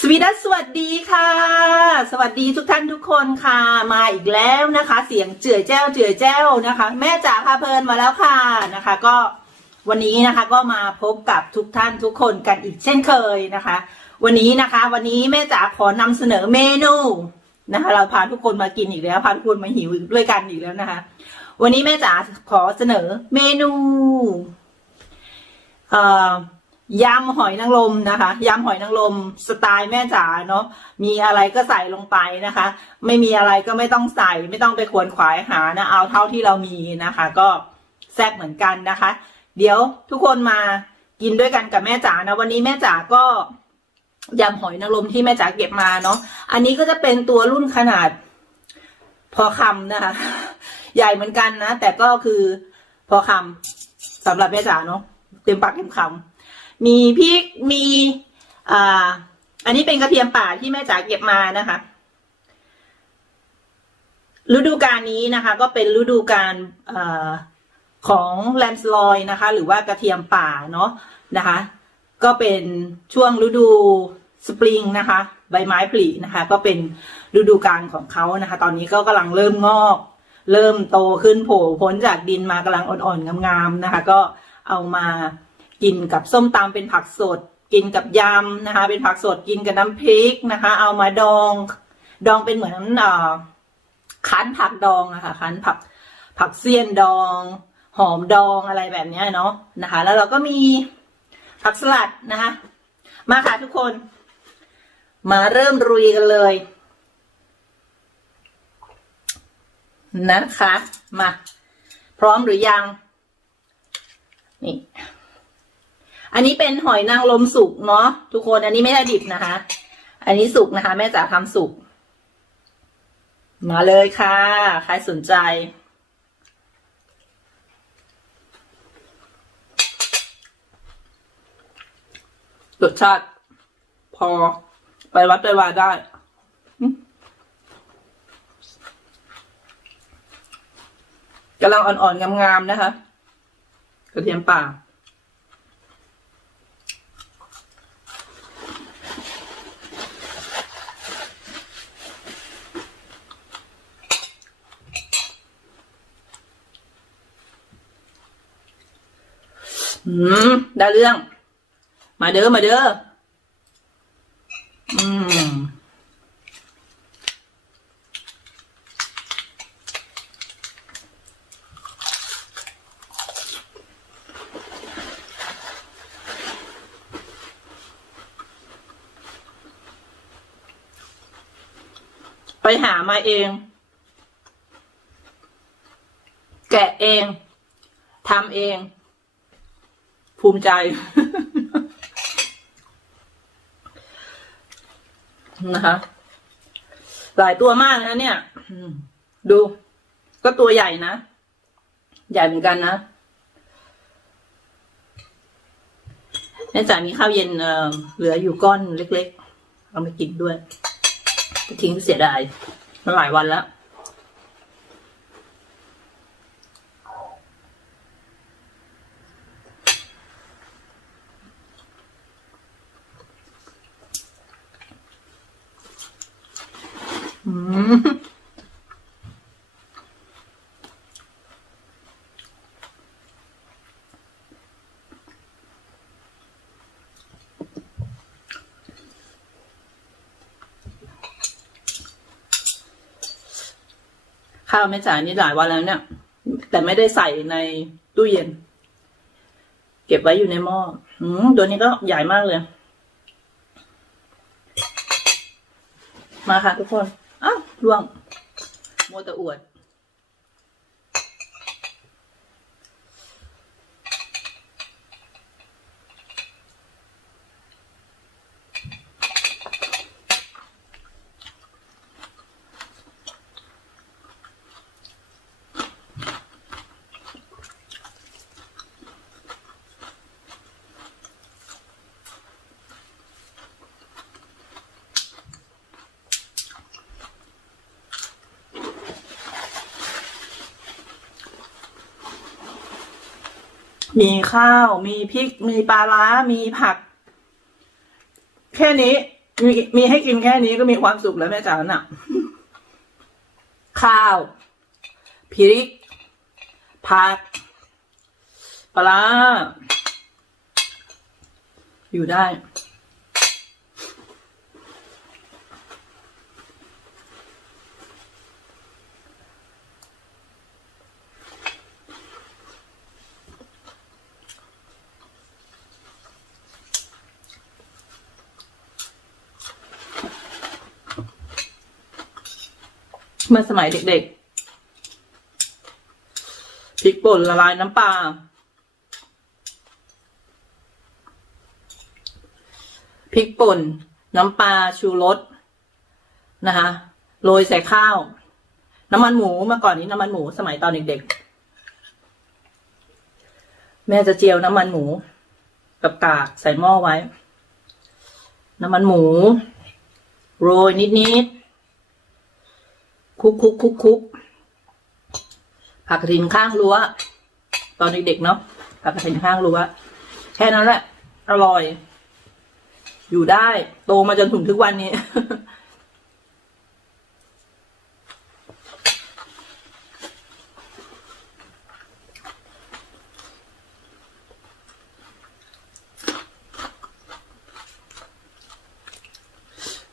สวีดัสสวัสดีค่ะ สวัสดีทุกท่านทุกคนค่ะ มาอีกแล้วนะคะ เสียงเจือแจ้วเจือแจ้วนะคะ แม่จ๋าพาเพลินมาแล้วค่ะนะคะ ก็วันนี้นะคะก็มาพบกับทุกท่านทุกคนกันอีกเช่นเคยนะคะ วันนี้นะคะ วันนี้แม่จ๋าขอนำเสนอเมนูนะคะ เราพาทุกคนมากินอีกแล้วพาทุกคนมาหิวด้วยกันอีกแล้วนะคะ วันนี้แม่จ๋าขอเสนอเมนู เอ่อ ยำหอยนางรมนะคะยำหอยนางรมสไตล์แม่จ๋าเนาะมีอะไรก็ใส่ลงไปนะคะ ไม่มีอะไรก็ไม่ต้องใส่ไม่ต้องไปขวนขวายหานะเอาเท่าที่เรามีนะคะ ก็แซ่บเหมือนกันนะคะ เดี๋ยวทุกคนมากินด้วยกันกับแม่จ๋านะวันนี้แม่จ๋าก็ยำหอยนางรมที่แม่จ๋าเก็บมาเนาะอันนี้ก็จะเป็นตัวรุ่นขนาด พอคำนะคะ ใหญ่เหมือนกันนะแต่ก็คือพอคำสำหรับแม่จ๋าเนาะเต็มปากเต็มคำ มีพริกมีอ่าอันนี้เป็นกระเทียมป่าที่แม่จ๋าเก็บมานะคะ ฤดูกาลนี้นะคะ ก็เป็นฤดูกาลเอ่อของแลนสลอยนะคะ หรือว่ากระเทียมป่าเนาะนะคะ ก็เป็นช่วงฤดูสปริงนะคะ ใบไม้ผลินะคะ ก็เป็นฤดูกาลของเขานะคะ ตอนนี้ก็กำลังเริ่มงอก เริ่มโตขึ้นโผล่พ้นจากดินมากำลังอ่อนๆงามๆนะคะ ก็เอามา กินกับส้มตำเป็นผักสด กินกับยำนะคะ เป็นผักสดกินกับน้ำพริกนะคะ เอามาดอง ดองเป็นเหมือนอ่อคั้นผักดองอะค่ะคั้นผักผักเสี้ยนดอง หอมดองอะไรแบบนี้เนาะนะคะ แล้วเราก็มีผักสลัดนะคะ มาค่ะทุกคน มาเริ่มรุยกันเลยนะคะ มา พร้อมหรือยัง นี่ อันนี้เป็นหอยนางรมสุกเนาะทุกคนอันนี้ไม่ได้ดิบนะคะ อันนี้สุกนะคะ แม่จ๋าทำสุก มาเลยค่ะ ใครสนใจ รสชาติ พอไปวัดไปวาได้กำลังอ่อนๆงามๆนะคะ กระเทียมป่า อืมได้เรื่อง มาเด้อมาเด้ออืมไปหามาเอง แกะเองทำเอง ภูมิใจ นะคะ หลายตัวมากนะเนี่ย ดู ก็ตัวใหญ่นะ ใหญ่เหมือนกันนะแม่จ๋ามีข้าวเย็นเหลืออยู่ก้อนเล็ก ๆ เอามากินด้วย ทิ้งเสียดายมันหลายวันแล้ว อืม ข้าวไม่จ่านี่หลายวันแล้วเนี่ย แต่ไม่ได้ใส่ในตู้เย็น เก็บไว้อยู่ในหม้ออืมตัวนี้ก็ใหญ่มากเลย มาค่ะทุกคนอ้าวล่วงโมตะอวด มีข้าว มีพริก มีปลาร้า มีผัก แค่นี้ มีมีให้กินแค่นี้ก็มีความสุขแล้วแม่จ๋าน่ะ ข้าวพริก ผัก ปลาร้าอยู่ได้ เมื่อสมัยเด็กๆพริกป่นละลายน้ำปลาพริกป่น น้ำปลาชูรสนะคะโรยใส่ข้าว น้ำมันหมูเมื่อก่อนนี้น้ำมันหมูสมัยตอนเด็กๆ แม่จะเจียวน้ำมันหมู กับกากใส่หม้อไว้ น้ำมันหมู โรยนิดๆ คุกคุกคุกคุกผักกระถินข้างรั้ว ตอนเด็กๆเนาะผักกระถินข้างรั้วแค่นั้นแหละ อร่อย อยู่ได้ โตมาจนถึงทุกวันนี้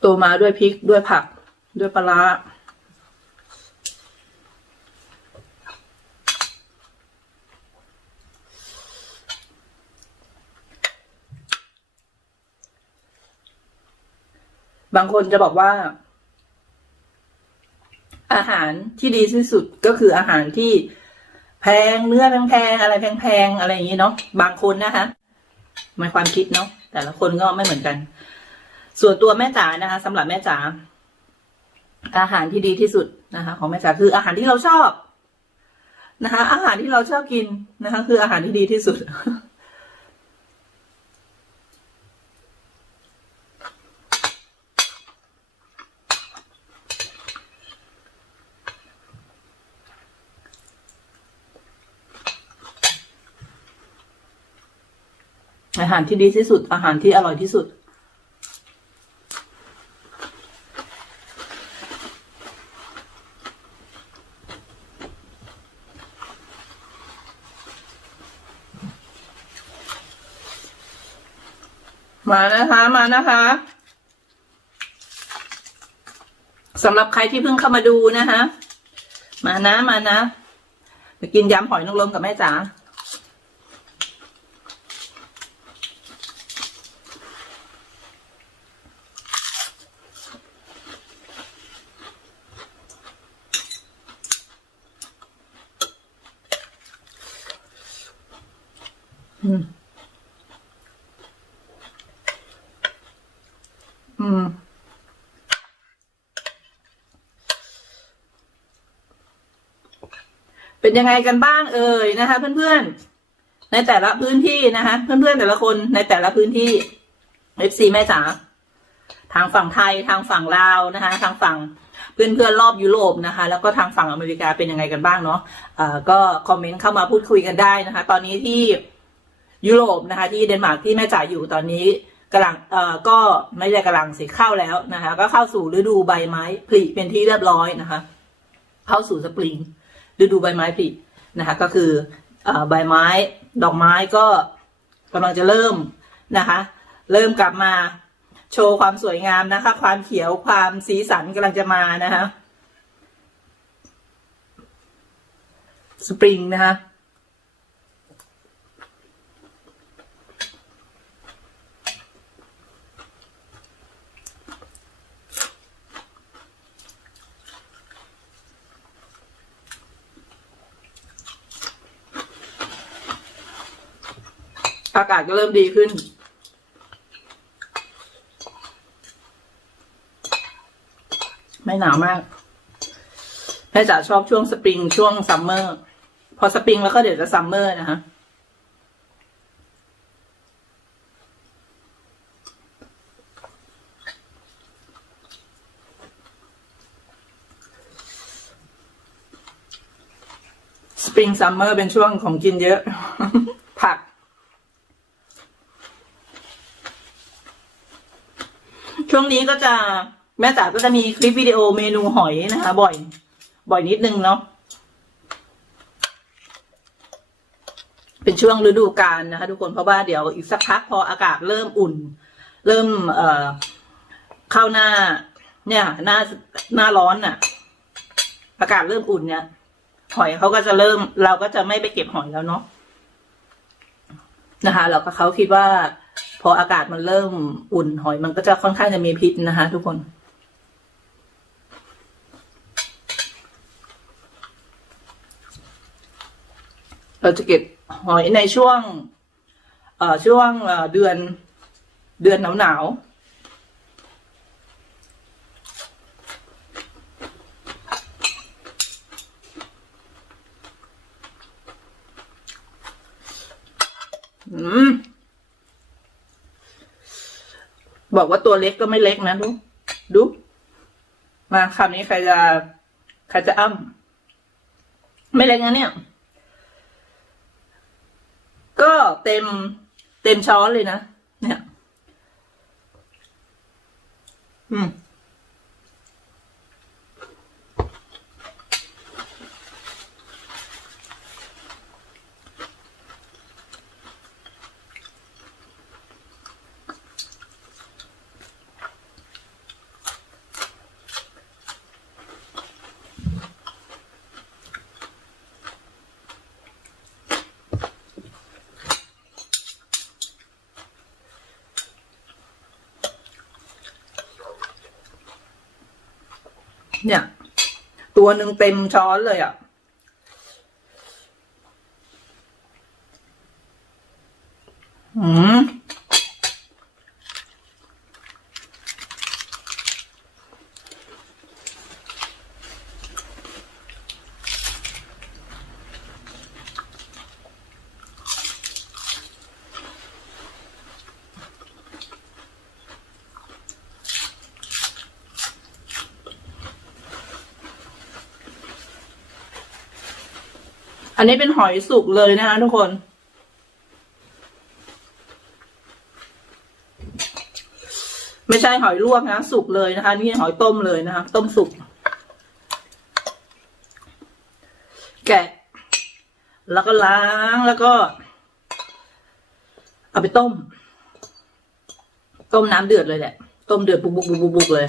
โตมาด้วยพริกด้วยผัก ด้วยปลา บางคนจะบอกว่า อาหารที่ดีที่สุดก็คืออาหารที่แพงเนื้อแพงๆอะไรแพงๆอะไรอย่างนี้เนาะบางคนนะคะมันความคิดเนาะแต่ละคนก็ไม่เหมือนกัน ส่วนตัวแม่จ๋านะคะสำหรับแม่จ๋าอาหารที่ดีที่สุดนะคะ ของแม่จ๋าคืออาหารที่เราชอบนะคะ อาหารที่เราชอบกินนะคะ คืออาหารที่ดีที่สุด อาหารที่ดีที่สุด อาหารที่อร่อยที่สุด มานะคะ มานะคะสำหรับใครที่เพิ่งเข้ามาดูนะคะ มานะ มานะไปกินยำหอยนางรมกับแม่จ๋า เป็นยังไงกันบ้างเอ่ยนะคะ เพื่อนๆ ในแต่ละพื้นที่นะคะ เพื่อนๆแต่ละคนในแต่ละพื้นที่ FC แม่จ๋าทางฝั่งไทยทางฝั่งลาวนะคะ ทางฝั่งเพื่อนๆรอบยุโรปนะคะ แล้วก็ทางฝั่งอเมริกาเป็นยังไงกันบ้างเนาะเอ่อก็คอมเมนต์เข้ามาพูดคุยกันได้นะคะ ตอนนี้ที่ยุโรปนะคะ ที่เดนมาร์กที่แม่จ๋าอยู่ตอนนี้กำลังเอ่อก็ไม่ได้กำลังสิเข้าแล้วนะคะ ก็เข้าสู่ฤดูใบไม้ผลิเป็นที่เรียบร้อยนะคะ เข้าสู่สปริง ฤดูใบไม้ผลินะคะก็คือเอ่อใบไม้ดอกไม้ก็กำลังจะเริ่มนะคะ เริ่มกลับมาโชว์ความสวยงามนะคะ ความเขียวความสีสันกำลังจะมานะคะสปริงนะคะ อากาศก็เริ่มดีขึ้น ไม่หนาวมากแม่จ๋าชอบช่วงสปริงช่วงซัมเมอร์ พอสปริงแล้วก็เดี๋ยวจะซัมเมอร์นะคะสปริงซัมเมอร์เป็นช่วงของกินเยอะ ผัก วงนี้ก็จะแม่จ๋าก็จะมีคลิปวิดีโอเมนูหอยนะคะ บ่อย บ่อยนิดนึงเนาะเป็นช่วงฤดูกาลนะคะ ทุกคนเพราะว่าเดี๋ยวอีกสักพักพออากาศเริ่มอุ่น เริ่มเอ่อเข้าหน้า เนี่ย หน้าหน้าร้อนน่ะ อากาศเริ่มอุ่นเนี่ยหอยเขาก็จะเริ่ม เราก็จะไม่ไปเก็บหอยแล้วเนาะนะคะแล้วก็เขาคิดว่า พออากาศมันเริ่มอุ่นหอยมันก็จะค่อนข้างจะมีพิษนะคะ ทุกคนเราจะเก็บหอยในช่วงเอ่อช่วงเดือนเดือนหนาวหนาวอืม บอกว่าตัวเล็กก็ไม่เล็กนะดู ดู มาคราวนี้ใครจะ ใครจะอ้ำไม่เล็กนะเนี่ย ก็เต็ม เต็มช้อนเลยนะ เนี่ย อืม เนี่ย ตัวหนึ่งเต็มช้อนเลยอะ่ะ อืม อันนี้เป็นหอยสุกเลยนะคะทุกคน ไม่ใช่หอยลวกนะสุกเลยนะคะ นี่หอยต้มเลยนะคะ ต้มสุก แกะ แล้วก็ล้างแล้วก็ เอาไปต้ม ต้มน้ำเดือดเลยแหละ ต้มเดือดบุกบุกบุกบุกบุกเลย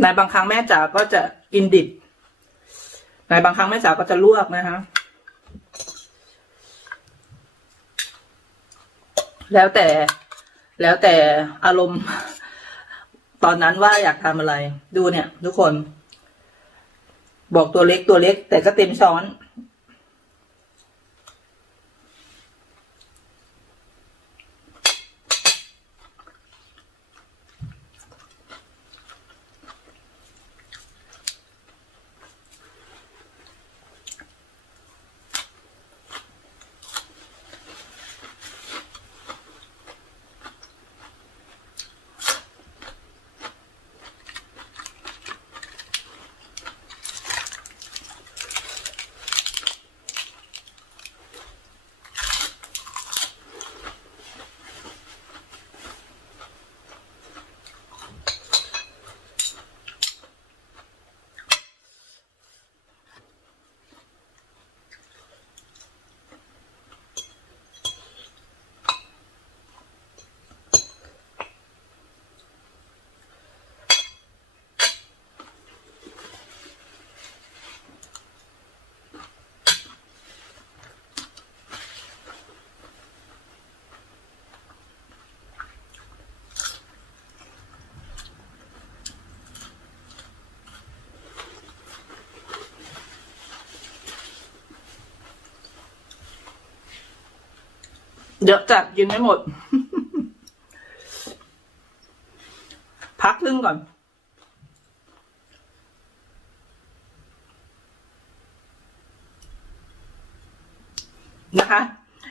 ในบางครั้งแม่จ๋าก็จะกินดิบในบางครั้งแม่จ๋าก็จะลวกนะคะ แล้วแต่แล้วแต่อารมณ์ ตอนนั้นว่าอยากทำอะไร ดูเนี่ย ทุกคน บอกตัวเล็กตัวเล็ก แต่ก็เต็มช้อน เดี๋ยวจัดกินไม่หมด พักครึ่งก่อน นะคะ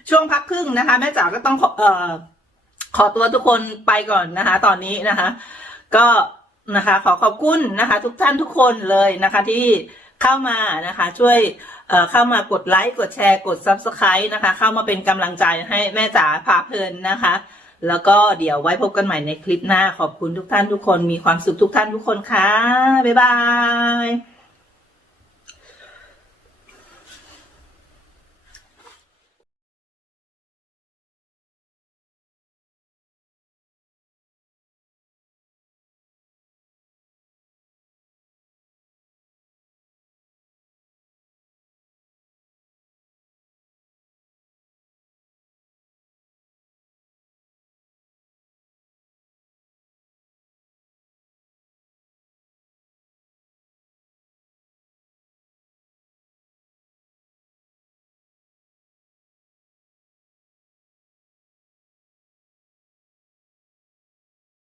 ช่วงพักครึ่งนะคะ แม่จ๋าก็ต้องขอเอ่อขอตัวทุกคนไปก่อนนะคะ ตอนนี้นะคะ ก็นะคะ ขอขอบคุณนะคะ ทุกท่านทุกคนเลยนะคะ ที่ เข้ามานะคะ ช่วยเข้ามากดไลค์กดแชร์กด subscribe นะคะ เข้ามาเป็นกำลังใจให้แม่จ๋าพาเพลินนะคะ แล้วก็เดี๋ยวไว้พบกันใหม่ในคลิปหน้าขอบคุณทุกท่านทุกคนมีความสุขทุกท่านทุกคนค่ะบ๊ายบาย